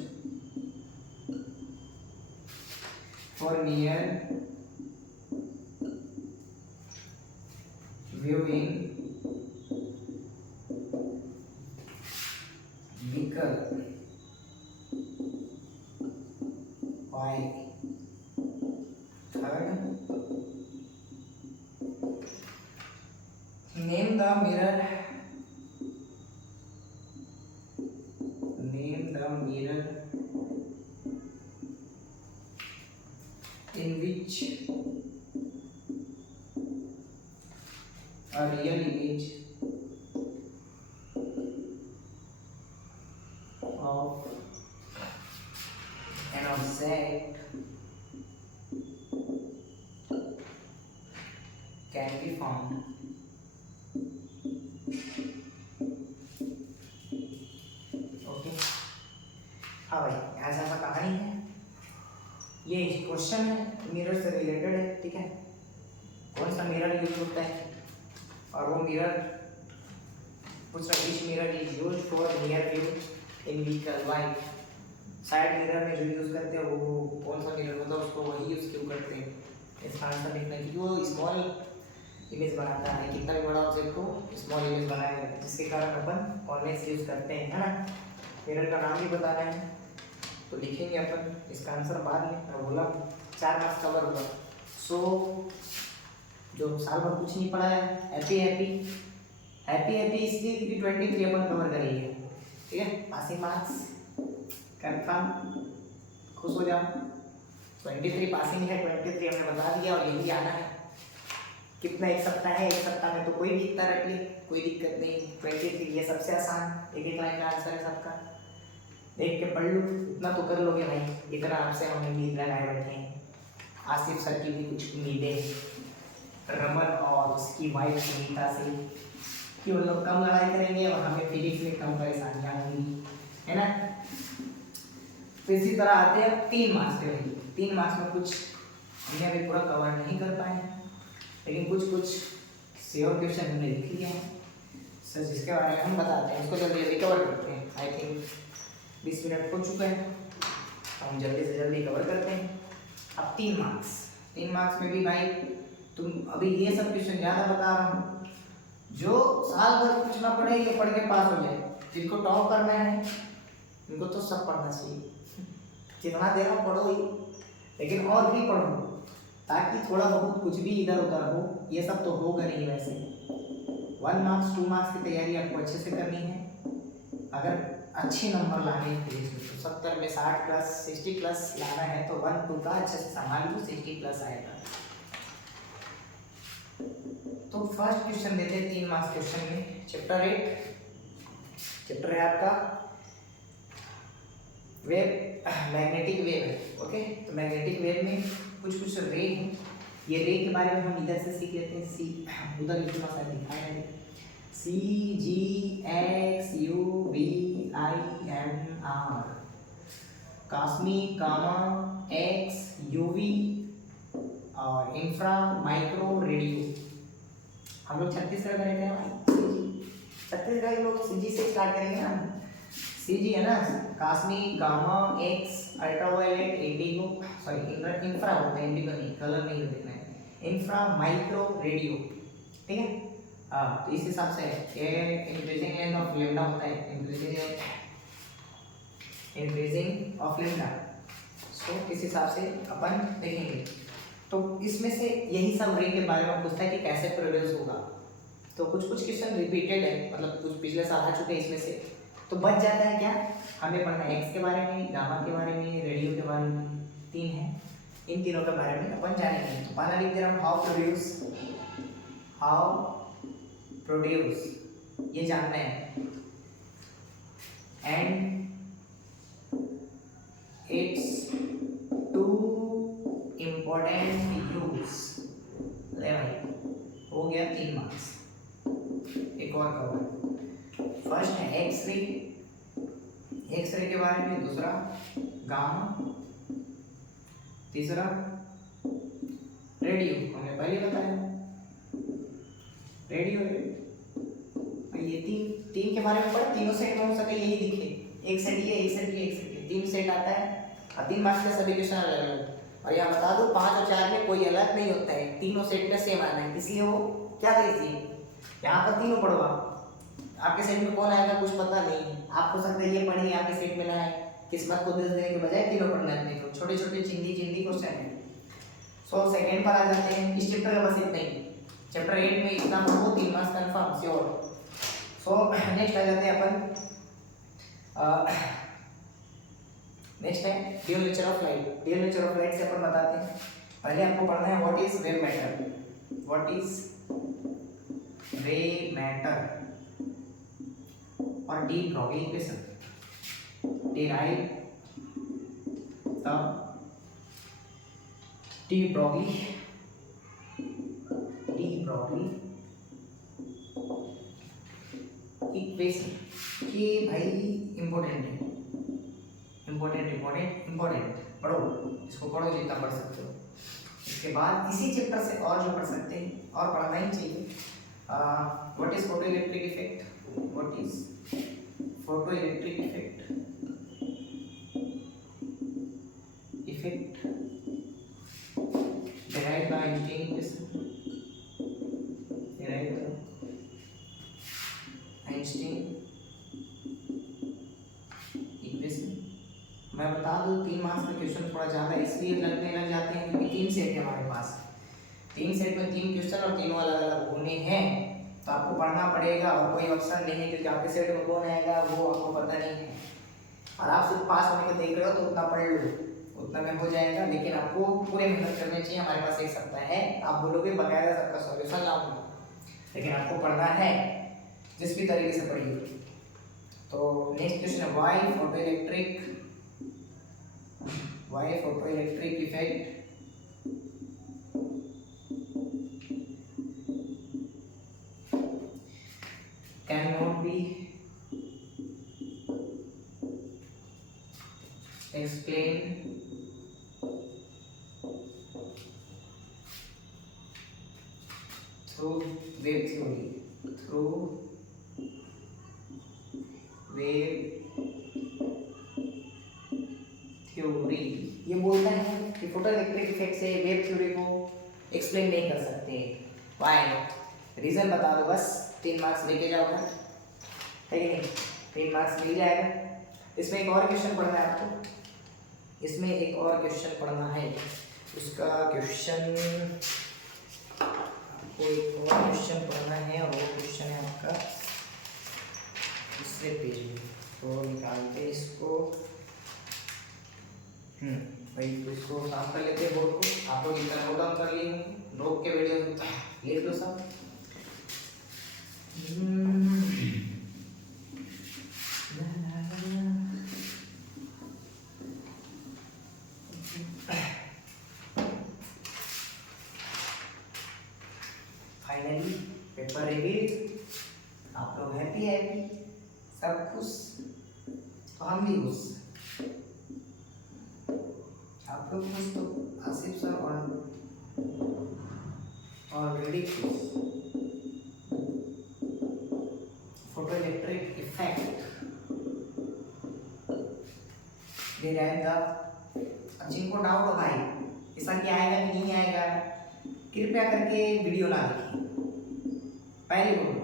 for near viewing mirror. Name the mirror in which a real image of an object can be found. Okay, हाँ भाई, ऐसा ऐसा कहानी है, ये क्वेश्चन है, मिरर से रिलेटेड है, ठीक है। कौन सा मिरर यूज होता है, और वो मिरर पूछ रहा which mirror is used for near view in vehicle, why side mirror में जो यूज करते हैं वो कौन सा मिरर होता है, उसको वही यूज क्यों करते हैं, इसका आंसर लिखना है। क्योंकि वो स्मॉल इमेज बनाता है, कितना भी बड़ा ऑब्जेक्ट को स्मॉल इमेज बनाएगा, जिसके कारण अपन कॉन्वेक्स यूज करते हैं, है ना। मिरर का नाम भी बताना है तो लिखेंगे अपन, इसका आंसर बाद में। मैं बोला 4 मार्क्स कवर होगा। सो जो साल भर कुछ नहीं पढ़ा है, हैप्पी इसलिए क्योंकि 23 अपन कवर करेंगे, ठीक है। पासिंग मार्क्स कंफर्म, खुश हो जाओ। 23 पासिंग है, 23 हमने बता दिया, और यही आना है। कितना एक सप्ताह है, एक सप्ताह में तो कोई भी इतना रख ले, कोई दिक्कत नहीं। 23 ये सबसे आसान, एक लाइन का आंसर है सबका, देख के पढ़ लो, इतना तो कर लोगे भाई। इतना आपसे हम उम्मीद लगाए बैठे हैं। आसिफ सर की भी कुछ उम्मीदें रमन और उसकी वाइफ सुनीता से कि वो लोग कम लड़ाई करेंगे और हमें फिजिक्स में कम परेशानियाँ होंगी, है ना। तो इसी तरह आते हैं 3 मार्क्स पे। 3 मार्क्स में कुछ हमने अभी पूरा कवर नहीं कर पाए, लेकिन कुछ श्योर क्वेश्चन हमने लिख लिए हैं सर, जिसके बारे में हम बताते हैं, उसको जल्दी जल्दी कवर करते हैं। आई थिंक 20 मिनट हो चुका है, हम जल्दी से जल्दी कवर करते हैं। अब 3 मार्क्स में भी भाई तुम अभी ये सब क्वेश्चन ज़्यादा बता रहा हूँ, जो साल भर कुछ ना पढ़े ये पढ़ के पास हो जाए। जिनको टॉप करना है उनको तो सब पढ़ना चाहिए, जितना दे रहा हूँ पढ़ो ही, लेकिन और भी पढ़ो, ताकि थोड़ा बहुत कुछ भी इधर उधर हो। ये सब तो होगा नहीं वैसे। 1 मार्क्स 2 मार्क्स की तैयारी आपको अच्छे से करनी है। अगर अच्छे नंबर लाने हैं तो 70 में 60 प्लस 60 प्लस लाना है तो 1 2 का अच्छे से संभाल लो, 60 प्लस आएगा। तो फर्स्ट क्वेश्चन देते हैं 3 मार्क्स क्वेश्चन में, चैप्टर 8, चैप्टर है आपका वेव, मैग्नेटिक वेव है। ओके, तो मैग्नेटिक वेव में कुछ रे हैं। ये रे के बारे में हम इधर से सीख लेते हैं। सी उधर लिखना शायद दिखाया है, CGXUVIMR, cosmic, gamma, x, UV और इंफ्रा, माइक्रो, रेडियो। हम लोग छत्तीसगढ़ में रहते हैं भाई, छत्तीसगढ़ के लोग सीजी से स्टार्ट करेंगे ना। सीजी है ना, cosmic, gamma, x, ultraviolet, Indigo, sorry infra होता है, इंडिगो नहीं, कलर नहीं देखना है। इंफ्रा, माइक्रो, रेडियो, ठीक है। हाँ, तो इस हिसाब से इंक्रीजिंग लेंथ ऑफ लैम्डा होता है, इंक्रीजिंग ऑफ लैम्डा। सो इस हिसाब से अपन देखेंगे। तो इसमें से यही सब रे के बारे में पूछता है कि कैसे प्रोड्यूस होगा। तो कुछ क्वेश्चन रिपीटेड है, मतलब कुछ पिछले साल आ चुके हैं इसमें से। तो बच जाता है क्या, हमें पढ़ना है एक्स के बारे में, गामा के बारे में, रेडियो के बारे में, 3 है, इन तीनों के बारे में अपन जानेंगे। तो पहला लिख दे रहा हूँ, हाउ प्रोड्यूस, ये जानना है, एंड इट्स 2 इम्पोर्टेंट यूज। ले भाई, हो गया 3 मार्क्स। एक और कवर, फर्स्ट है एक्सरे, एक्सरे के बारे में, दूसरा गामा, तीसरा रेडियो, हमने पहले बताया रेडियो। ये तीन के बारे में पढ़, तीनों सेट में हो सके यही दिखे, एक सेट ये, एक सेट ये, एक सेट ये, 3 सेट आता है और 3 मार्क्स के सभी क्वेश्चन अलग अलग। और यहाँ बता दो 5 और 4 में कोई अलग नहीं होता है, तीनों सेट में सेम आना है, इसलिए वो क्या कहती है, यहाँ पर तीनों पढ़ो। आपके सेट में कौन आएगा कुछ पता नहीं है, आप हो सकता है ये पढ़िए आपके सेट में ना आए, किस्मत को दोष देने के बजाय तीनों पढ़ना है अपने को। छोटे छोटे चिंदी क्वेश्चन है। सो सेकंड पर आ जाते हैं, इस चैप्टर का बस इतना ही। चैप्टर 8 में इतना हो 3 marks confirm sure. So next आ जाते हैं अपन, नेक्स्ट है real nature of light. Real nature of light से अपन बताते हैं, पहले आपको पढ़ना है what is wave matter, what is wave matter और de Broglie equation, derive the de Broglie equation. ये भाई इंपॉर्टेंट है, इंपॉर्टेंट पढ़ो, इसको पढ़ो जितना पढ़ सकते हो। इसके बाद इसी चैप्टर से और जो पढ़ सकते हैं और पढ़ना ही चाहिए। What is photo electric effect, what is photo electric effect derived by Einstein equation, derived by Einstein equation। मैं बता दूं 3 मार्क्स का क्वेश्चन थोड़ा ज़्यादा इसलिए लगने लग जाते हैं क्योंकि 3 सेट है हमारे पास, 3 सेट में 3 क्वेश्चन और तीनों अलग अलग होने हैं, तो आपको पढ़ना पड़ेगा और कोई ऑप्शन नहीं है क्योंकि आपके सेट में कौन आएगा वो आपको पता नहीं है। और आप सिर्फ पास होने को देख रहे हो तो उतना पढ़ लो, उतना में हो जाएगा, लेकिन आपको पूरे मेहनत करनी चाहिए। हमारे पास एक सप्ताह है, आप बोलोगे बकायदा सबका सॉल्यूशन लाऊंगा, लेकिन आपको पढ़ना है जिस भी तरीके से पढ़िए। तो नेक्स्ट क्वेश्चन है why photo electric effect can not be explained through wave theory, ये बोलता है कि फोटो इलेक्ट्रिक इफेक्ट से वेव थ्योरी को एक्सप्लेन नहीं कर सकते। व्हाई, रीजन बता दो बस, 3 मार्क्स लेके जाओ घर, है कि नहीं? 3 मार्क्स मिल जाएगा। इसमें एक और क्वेश्चन पढ़ना है आपको, इसमें एक और क्वेश्चन पढ़ना है, उसका क्वेश्चन आपको एक और क्वेश्चन पढ़ना है और वो क्वेश्चन है आपका दूसरे पेज में। तो निकालते इसको, भाई तो इसको साफ कर लेते हैं बोर्ड को। आप लोग इतना नोट डाउन कर लिए, रोक के वीडियो लिख लो सब। फाइनली पेपर रिवील, आप लोग हैप्पी, सब खुश, हम भी खुश। आप लोग खुश तो आसिफ सर ऑलरेडी खुश। Photo electric effect derive the, जिनको डाउट हो भाई ऐसा क्या आएगा कि नहीं आएगा, कृपया करके वीडियो ना देखिए, पहले बोलो।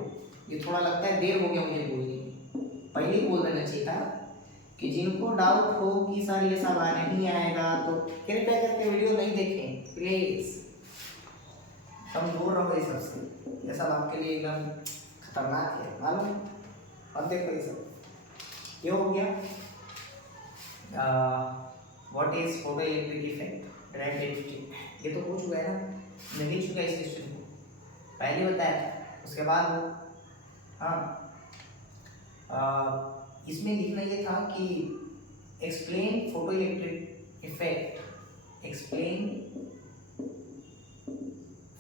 ये थोड़ा लगता है देर हो गया मुझे बोलने में, पहले ही बोल देना चाहिए था कि जिनको डाउट हो कि सर ये सब नहीं आएगा तो कृपया करके वीडियो नहीं देखें प्लीज, हम दूर रहो ये सबसे, ये सब आपके लिए एकदम खतरनाक है मालूम। अब देखो ये सब ये हो गया। What is photo electric effect direct, ये तो पूछ चुका है ना, मैं लिख चुका इस क्वेश्चन को पहले बताया। उसके बाद इसमें लिखना ये था कि explain photoelectric effect, explain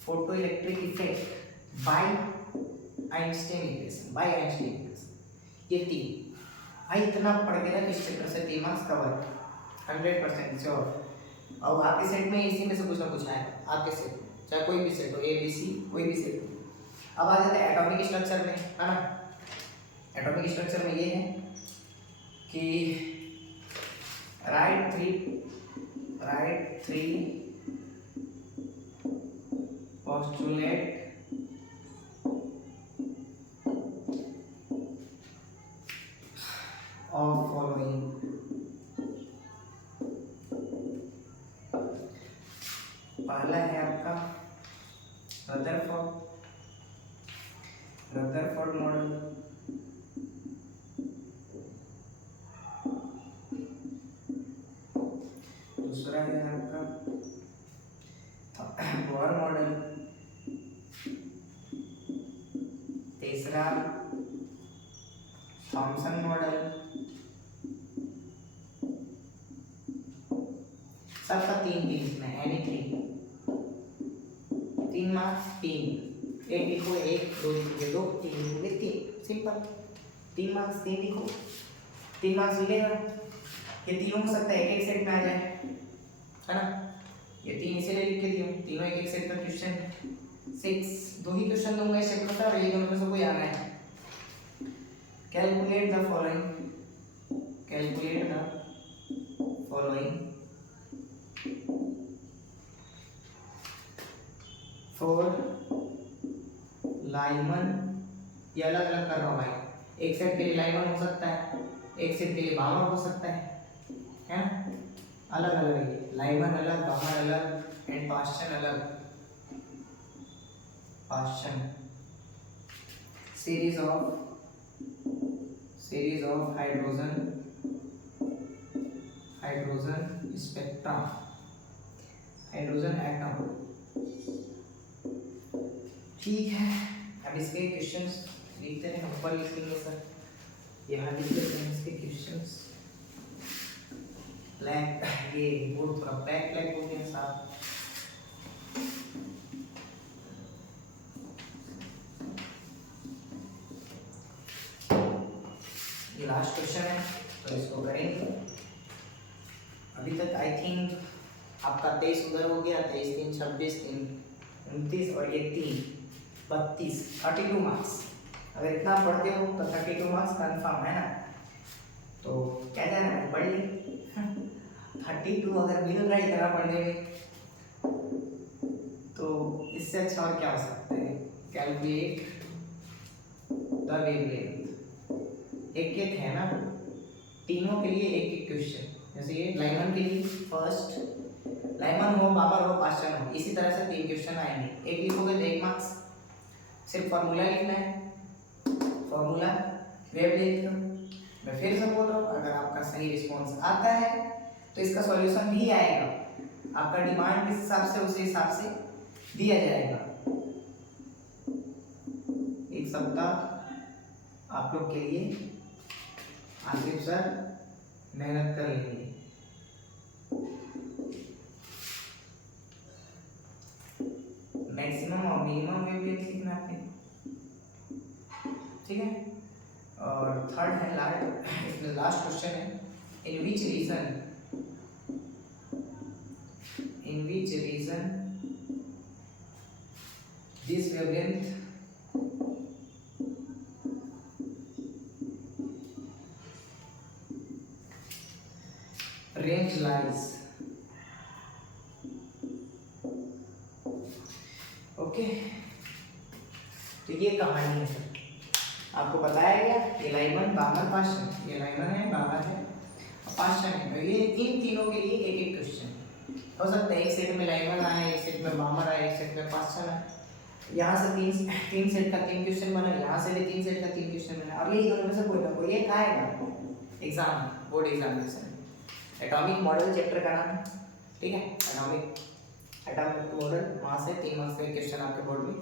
photoelectric effect by Einstein equation, by Einstein equation. ये 3 भाई इतना पढ़ के ना इस चैप्टर से 3 मार्क्स कवर 100% श्योर। और आपके सेट में इसी में से कुछ ना कुछ है, आपके सेट चाहे कोई भी सेट हो, ए बी सी कोई भी सेट हो। अब आ जाते हैं एटॉमिक स्ट्रक्चर में, है ना। एटॉमिक स्ट्रक्चर में ये है कि right three postulate of following. पहला है आपका रदरफोर्ड रदरफोर्ड मॉडल, दूसरा है आपका बोर मॉडल, तीसरा थॉमसन मॉडल। सबका 3 इसमें एनी 3 मार्क्स 3, एक लिखो 1, 2 लिखोगे 2, 3 लिखोगे 3, सिंपल। 3 मार्क्स 3 लिखो, 3 मार्क्स मिलेगा। ये तीनों हो सकता है एक सेट में आ जाए, है ना। ये 3 इसीलिए लिख के दिए, तीनों एक सेट का क्वेश्चन। 6 2 ही क्वेश्चन दूंगा इस चैप्टर का, ये दोनों में से कोई आना है। Calculate the following, calculate the following for Lyman. ये अलग अलग कर रहा हूँ भाई, एक सेट के लिए लाइमन हो सकता है, एक सेट के लिए बामर हो सकता है ना। अलग अलग है, लाइमन अलग, बामर अलग एंड पास्चन अलग। Paschen series of hydrogen spectrum, hydrogen atom. ठीक है, अब इसके क्वेश्चंस लिखते हैं, ऊपर लिख लेंगे सर, यहाँ लिख लेते हैं इसके क्वेश्चंस। ब्लैक, ये बोर्ड थोड़ा ब्लैक हो गया साहब। ये लास्ट क्वेश्चन है तो इसको करेंगे। अभी तक आई थिंक आपका 23 उधर हो गया, 23 3 26 3 29 और ये 3 32 32 मार्क्स। अगर इतना पढ़ते हो तो 32 मार्क्स कंफर्म है ना। तो क्या जाना है, पढ़ ली 32 अगर मिल रहा है इतना पढ़ने में तो इससे अच्छा और क्या हो सकता है। कैलकुलेट द वेवलेंथ, एक है ना, तीनों के लिए एक क्वेश्चन। जैसे ये लाइमन के लिए फर्स्ट, लाइमन हो, बाबर हो, पास्चन हो, इसी तरह से 3 क्वेश्चन आएंगे। एक लिखोगे तो 1 मार्क्स, सिर्फ फॉर्मूला लिखना है, फॉर्मूला वेवलेंथ का। मैं फिर से बोल रहा हूँ, अगर आपका सही रिस्पॉन्स आता है तो इसका सॉल्यूशन भी आएगा, आपका डिमांड किस हिसाब से उसी हिसाब से दिया जाएगा। एक सप्ताह आप लोग के लिए आसिफ सर मेहनत कर लेंगे। मैक्सिमम और मिनिमम वेवलेंथ लिखना है आपने, ठीक है। और थर्ड है इसमें लास्ट क्वेश्चन है, in which region this wavelength range lies। Okay, तो ये कहानी है सर, आपको बताया गया ये लाइमन, बामर, पास्चन। ये लाइमन है, बामर है और पास्चन है। तो ये इन तीनों के लिए एक एक क्वेश्चन हो सकता है। एक सेट में लाइमन आए, एक सेट में बामर आए, एक सेट में पास्चन आए। यहाँ से तीन सेट का 3 क्वेश्चन बना, यहाँ से भी 3 सेट का 3 क्वेश्चन बना। अब यही दोनों में से कोई ना कोई एक आएगा exam, board examination. Atomic model chapter का नाम, ठीक है, एटॉमिक मॉडल, वहाँ से 3 मार्क्स का क्वेश्चन आपके बोर्ड में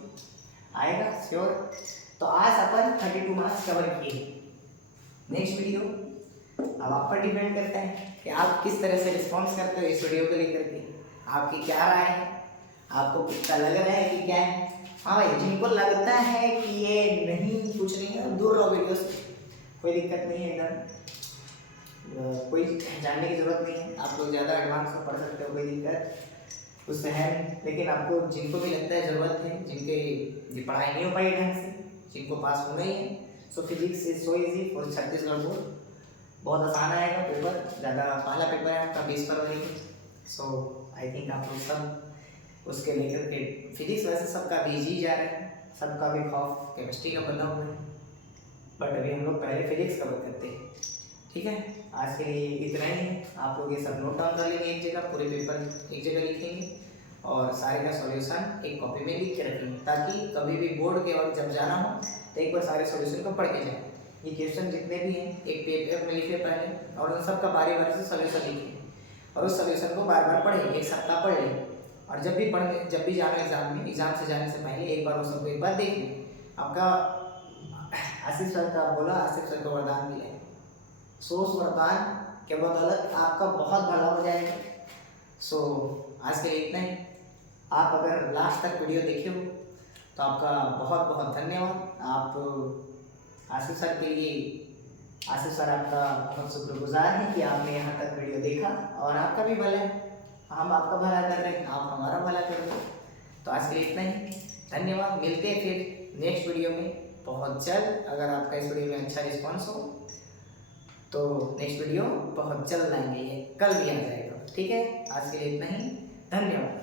आएगा श्योर। तो आज अपन 32 मार्क्स कवर किए। नेक्स्ट वीडियो अब आप पर डिपेंड करता है कि आप किस तरह से रिस्पॉन्स करते हो इस वीडियो को लेकर के। आपकी क्या राय है, आपको कितना लग रहा है कि क्या है। हाँ भाई, जिनको लगता है कि ये नहीं कुछ नहीं है, दूर रहो वीडियो से, कोई दिक्कत नहीं है, एकदम कोई जानने की जरूरत नहीं है। आप लोग ज़्यादा एडवांस में पढ़ सकते हो, कोई दिक्कत उससे है। लेकिन आपको जिनको भी लगता है ज़रूरत है, जिनके ये पढ़ाई नहीं हो पाई ढंग से, जिनको पास होना ही है, सो physics is so easy for Chhattisgarh board. बहुत आसान आएगा पेपर, ज़्यादा पहला पेपर है आपका 20 फरवरी को। सो आई थिंक आप लोग सब उसके लेकर के, फिजिक्स वैसे सबका बिजी जा रहा है, सबका भी खौफ केमिस्ट्री का बना हुआ है, बट अभी हम लोग पहले फिजिक्स कवर करते हैं, ठीक है। आज के लिए इतना ही है। आप लोग ये सब नोट डाउन कर लेंगे एक जगह, पूरे पेपर एक जगह लिखेंगे और सारे का सॉल्यूशन एक कॉपी में लिख के रखेंगे, ताकि कभी भी बोर्ड के वक्त जब जाना हो तो एक बार सारे सॉल्यूशन को पढ़ के जाए। ये क्वेश्चन जितने भी हैं एक पेपर में लिखे पहले, और उन सबका बारी बारी से सॉल्यूशन लिखें, और उस सॉल्यूशन को बार बार पढ़ें, एक सप्ताह पढ़ लें। और जब भी जाना एग्जाम में, एग्जाम से जाने से पहले एक बार वो सबको एक बार देख लें। आपका आसिफ सर का बोला, आसिफ सर को वरदान मिले, सो उस वरदान के बदौलत आपका बहुत भला हो जाएगा। सो आज के लिए इतना ही। आप अगर लास्ट तक वीडियो देखे हो तो आपका बहुत बहुत धन्यवाद। आप आसिफ सर के लिए, आसिफ सर आपका बहुत शुक्रगुजार हैं कि आपने यहाँ तक वीडियो देखा, और आपका भी भला है, हम आपका भला कर रहे हैं, आप हमारा भला कर रहे हैं। तो आज के लिए इतना ही, धन्यवाद। मिलते हैं फिर नेक्स्ट वीडियो में बहुत जल्द। अगर आपका इस वीडियो में अच्छा रिस्पॉन्स हो तो नेक्स्ट वीडियो बहुत जल्द आएंगे, कल भी आ जाएगा। ठीक है, आज के लिए इतना ही, धन्यवाद।